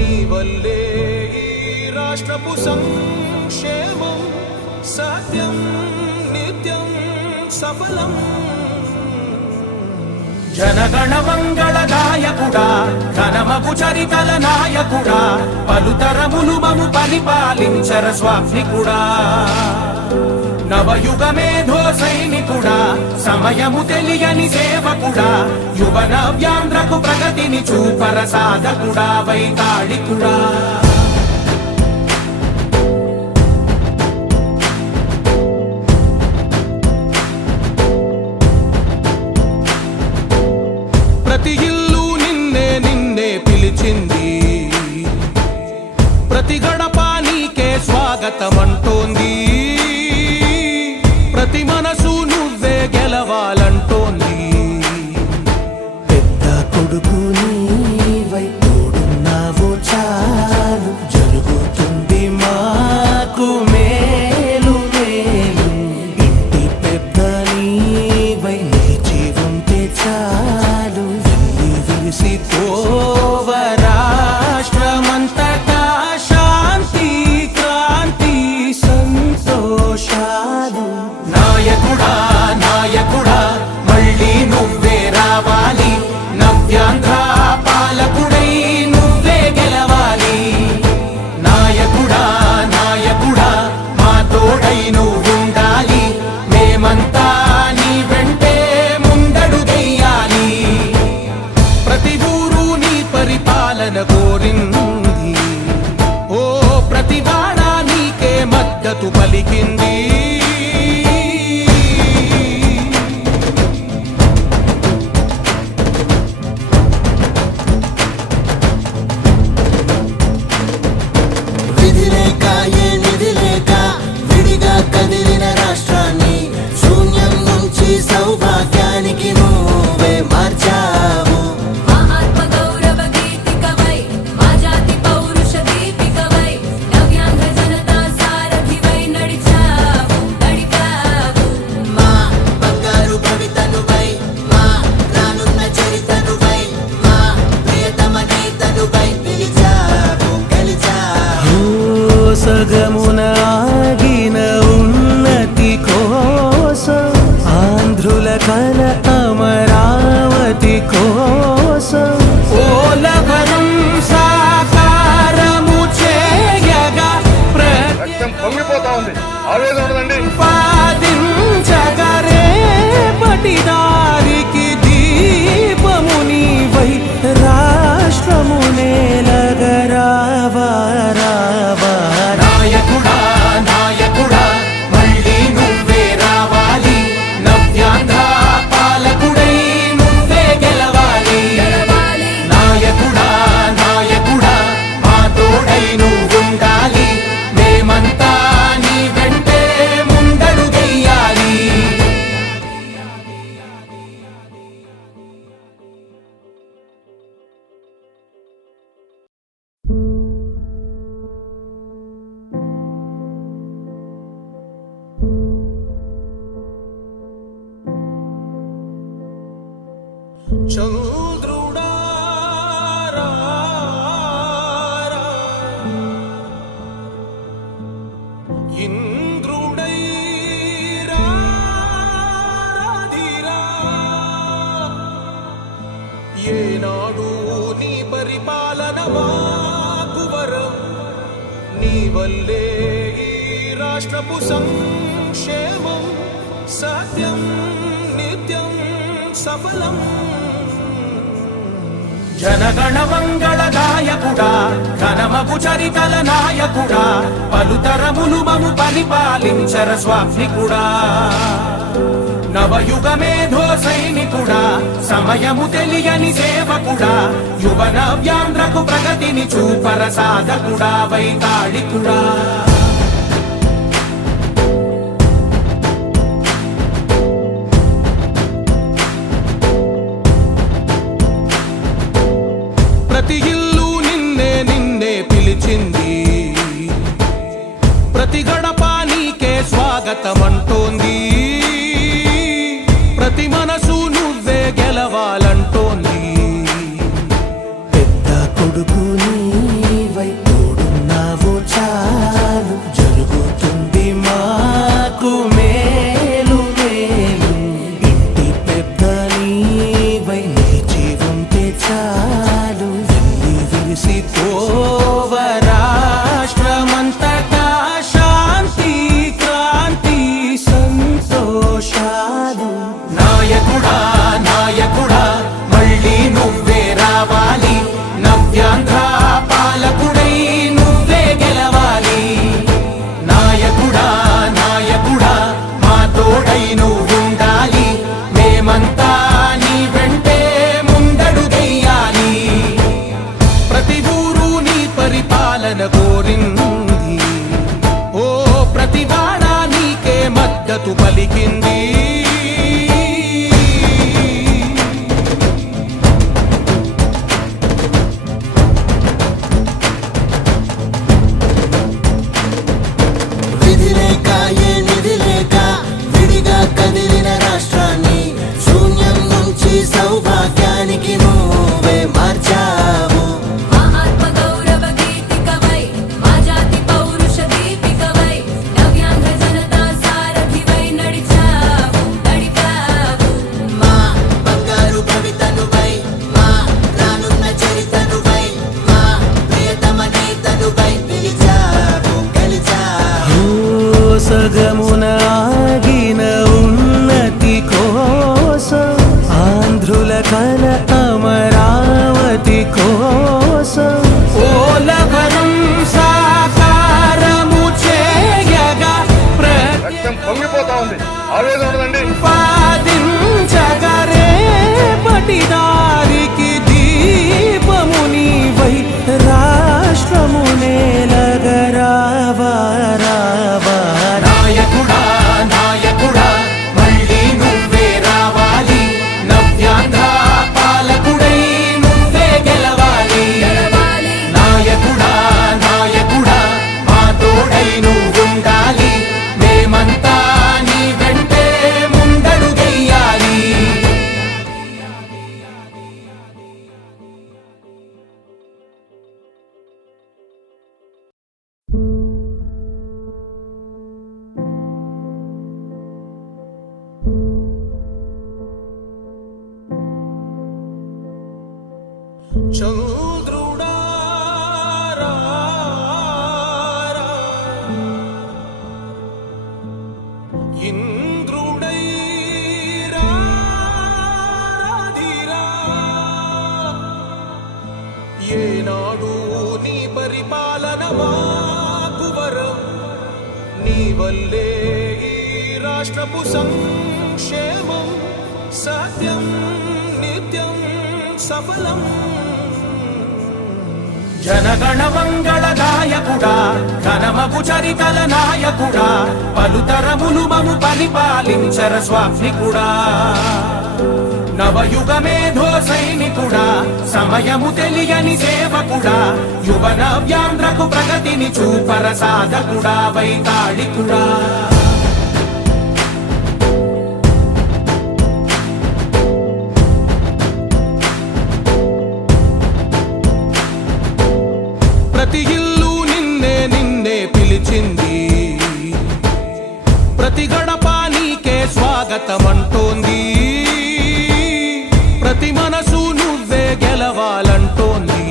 నీ వల్లే ఈ రాష్ట్రపు సంక్షేమం సత్యం నిత్యం సఫలం. జనగణ మంగళ గాయకుడా ఘనమగు చరితల నాయకుడా పలుతరములు మము పరిపాలించర స్వామికుడా. నవయుగ మేధో సైనికుడా సమయము తెలియని సేవకుడా యువ నవ్యాంధ్రకు ప్రగతిని చూపర సాధకుడా వైతాళికుడా. ప్రతి ఇల్లు నిన్నే నిన్నే పిలిచింది, ప్రతి గడప నీకే స్వాగతమంటోంది, ప్రతి మనసు నువ్వే గెలవాలంటోంది. పెద్ద కొడుకు నీవై తోడున్నావు చాలు జరుగుతుంది మాకు మేలు మేలు. ఇంటి పెద్ద నీవై నిలిచి ఉంటే చాలు విలిసి పోవ రాష్ట్రమంతటా శాంతి క్రాంతి సంతోషాలు. నాయకుడా నాయకుడా మళ్ళీ నువ్వే రావాలి, నవ్యాంధ్ర పాలకుడై నువ్వే గెలవాలి. నాయకుడా నాయకుడా మా తోడై నువ్వుండాలి, మేమంతా నీ వెంటే ముందడుగెయ్యాలి. ప్రతి ఊరు నీ పరిపాలన కోరింది, ఓ ప్రతి వాడ నీకే మద్దతు పలికింది. విధిలేక ఏ నిధిలేక విడిగా కదిలిన రాష్ట్రాన్ని శూన్యం నుంచి సౌభాగ్యానికి నువ్వే మార్చావు. ఆత్మ గౌరవ గీతికవై మా జాతి పౌరుష దీపికవై నవ్యాంధ్ర జనతా సారథివై నడిచావు నడిపావు. మా బంగారు భవితనువై మా రానున్న చరితనువై మా ప్రియతమ నేతనువై పిలిచావు గెలిచావు. సగమున ఆగిన ఉన్నతి కోసం ఆంధ్రుల కల అమరావతి కోసం ఓలవరం సాకారము చేయగా రక్తం పొంగిపోతా ఉంది, ఆవేదన ఉండదండి. ప్రతిపాదించగరే పటిదారికి దీపము నీవై రాష్ట్రము నేలగరావా రావా. నాయకుడా నాయకుడా మళ్ళీ నువ్వే రావాలి, నవ్యాంధ్ర పాలకుడై నువ్వే గెలవాలి. నాయకుడా నాయకుడా మా తోడై నువ్వుండాలి, మేమంతా నీ వెంటే ముందడుగెయ్యాలి. చంద్రుడా రా రా, ఇంద్రుడై రాధిరా. ఏనాడు నీ పరిపాలన మాకు వరం, నీ వల్లే ఈ రాష్ట్రపు సంక్షేమం సత్యం నిత్యం సఫలం. జనగణ మంగళ గాయకుడా ఘనమగు చరితల నాయకుడా పలుతరములు మము పరిపాలించర స్వామికుడా. నవయుగ మేధో సైనికుడా సమయము తెలియని సేవకుడా యువ నవ్యాంధ్రకు ప్రగతిని చూపర సాధకుడా వైతాళికుడా. ప్రతి ఇల్లు నిన్నే నిన్నే పిలిచింది, ప్రతి గడప నీకే స్వాగతమంటోంది, ప్రతి మనసు నువ్వే గెలవాలంటోంది. పెద్ద కొడుకు నీ విరిసిపోవ రాష్ట్రమంతటా శాంతి క్రాంతి సంతోషాలు. నాయకుడా నాయకుడా మళ్ళీ నువ్వే రావాలి, నవ్యాంధ్ర పాలకుడై నువ్వే గెలవాలి. నాయకుడా నాయకుడా మా తోడై నువ్వుండాలి, మేమంతా నీ వెంటే ముందడుగెయ్యాలి. ప్రతి ఊరు నీ పరిపాలన కోరింది, ఓ ప్రతి వాడ నీకే మద్దతు పలికింది. విధి లేక ఏ నిధి లేక విడిగా కదిలిన రాష్ట్రాన్ని శూన్యం నుంచి సౌభాగ్యానికి నువ్వే మార్చావు. మా ఆత్మ గౌరవ గీతికవై, మా జాతి పౌరుష దీపికవై, నవ్యాంధ్ర జనతా సారథివై నడిచావు నడిపావు. మా బంగారు భవితనువై, మా రానున్న చరితనువై, మా ప్రియతమ నేతనువై పిలిచావు గెలిచావు. సగమున ఆగిన ఉన్నతి కోసం, ఆంధ్రుల కల అమరావతి కోసం, పోలవరం సాకారము చేయగా రక్తం పొంగిపోతా ఉంది, ఆవేదన ఉండదండి. ప్రతిపాదించగా రేపటి దారికి దీపము నీవై రాష్ట్రము నేలగరావా రావా. నాయకుడా నాయకుడా మళ్ళీ నువ్వే రావాలి, నవ్యాంధ్ర పాలకుడై నువ్వే గెలవాలి. గెలవాలి. నాయకుడా నాయకుడా మా తోడై నువ్వుండాలి, మేమంతా నీ వెంటే ముందడుగెయ్యాలి. చంద్రుడా రా రా, ఇంద్రుడై రాధిరా. ఏనాడు నీ పరిపాలన మాకు వరం, నీ వల్లే ఈ రాష్ట్రపు సంక్షేమం సత్యం నిత్యం సఫలం. జనగణ మంగళ గాయకుడా, ఘనమగు చరితల నాయకుడా, పలుతరములు మము పరిపాలించర స్వామికుడా. నవయుగ మేధో సైనికుడా, సమయము తెలియని సేవకుడా, యువ నవ్యాంధ్రకు ప్రగతిని చూపర సాధకుడా వైతాళికుడా. ప్రతి ఇల్లు నిన్నే నిన్నే పిలిచింది, ప్రతి గడప నీకే స్వాగతమంటోంది. ప్రతి మనసు నువ్వే గెలవాలంటోంది.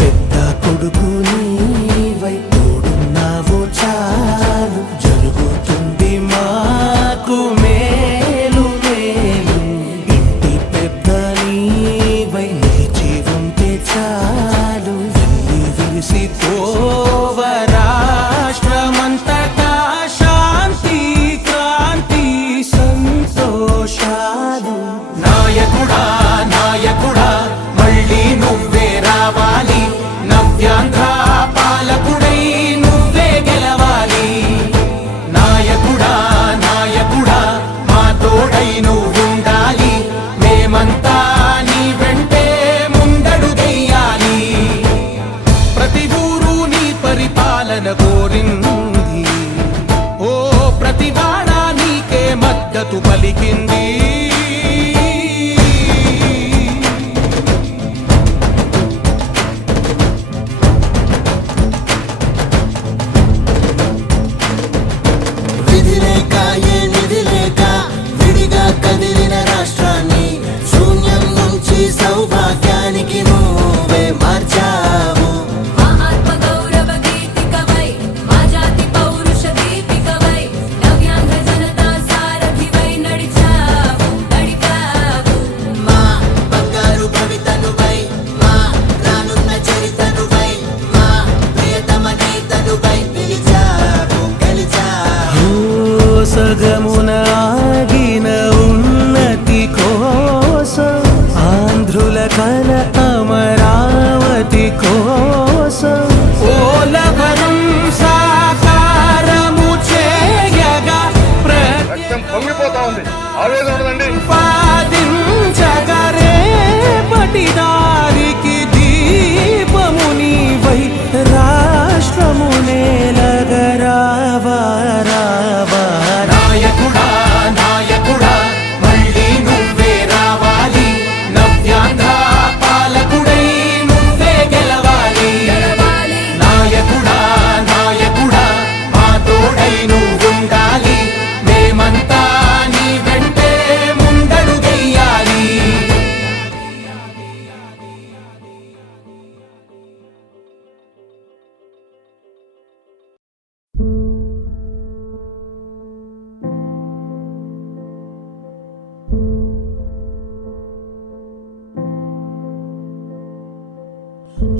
పెద్ద కొడుకు నీవై తోడున్నావు చాలు, జరుగుతుంది మాకు మేలు మేలు. ఇంటి పెద్ద నీవై నిలిచి ఉంటే చాలు, విరిసిపోవ రాష్ట్రమంతటా శాంతి క్రాంతి సంతోషాలు. నాయకుడా నాయకుడా మళ్ళీ నువ్వే రావాలి, నవ్యాంధ్ర పాలకుడై నువ్వే గెలవాలి. నాయకుడా నాయకుడా మా తోడై నువ్వుండాలి, మేమంతా నీ వెంటే ముందడుగెయ్యాలి. ప్రతి ఊరు నీ పరిపాలన కోరింది, ఓ ప్రతి వాడ నీకే మద్దతు పలికింది. విధి లేక ఏ నిధి లేక విడిగా కదిలిన రాష్ట్రాన్ని శూన్యం నుంచి సౌభాగ్యానికి నువ్వే కల అమరావతి కోసం ఓలవరం సాకారము చేయగా రక్తం పొంగిపోతా ఉంది ఆవేదన ఉండదండి ప్రతిపాదించగరే పటిదారికి దీపము నీవై రాష్ట్రము నేలగరావా రావా నాయకుడా నాయకుడా మళ్ళీ నువ్వే రావాలి నవ్యాంధ్ర పాలకుడై నువ్వే గెలవాలి గెలవాలి నాయకుడా నాయకుడా మా తోడై నువ్వుండాలి మేమంతా నీ వెంటే ముందడుగెయ్యాలి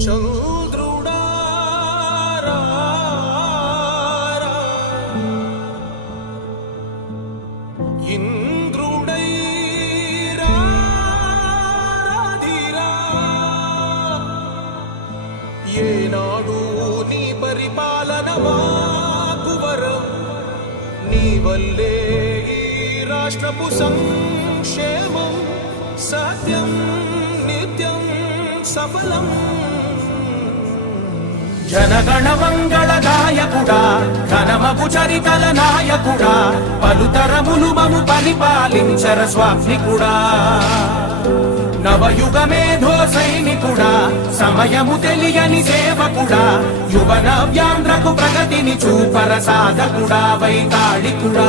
చంద్రుడా ఇంద్రుడై రాధిరా ఏనాడు నీ పరిపాలన మాకు వరం నీ వల్లే ఈ రాష్ట్రపు సంక్షేమం సత్యం నిత్యం సఫలం జనగణ మంగళ నాయకుడా ఘనమగు చరితల నాయకుడా పలుతరములు మము పరిపాలించర స్వామికుడా నవయుగ మేధో సైనికుడా సమయము తెలియని సేవకుడా యువ నవ్యాంధ్రకు ప్రగతిని చూపర సాధకుడా వైతాళికుడా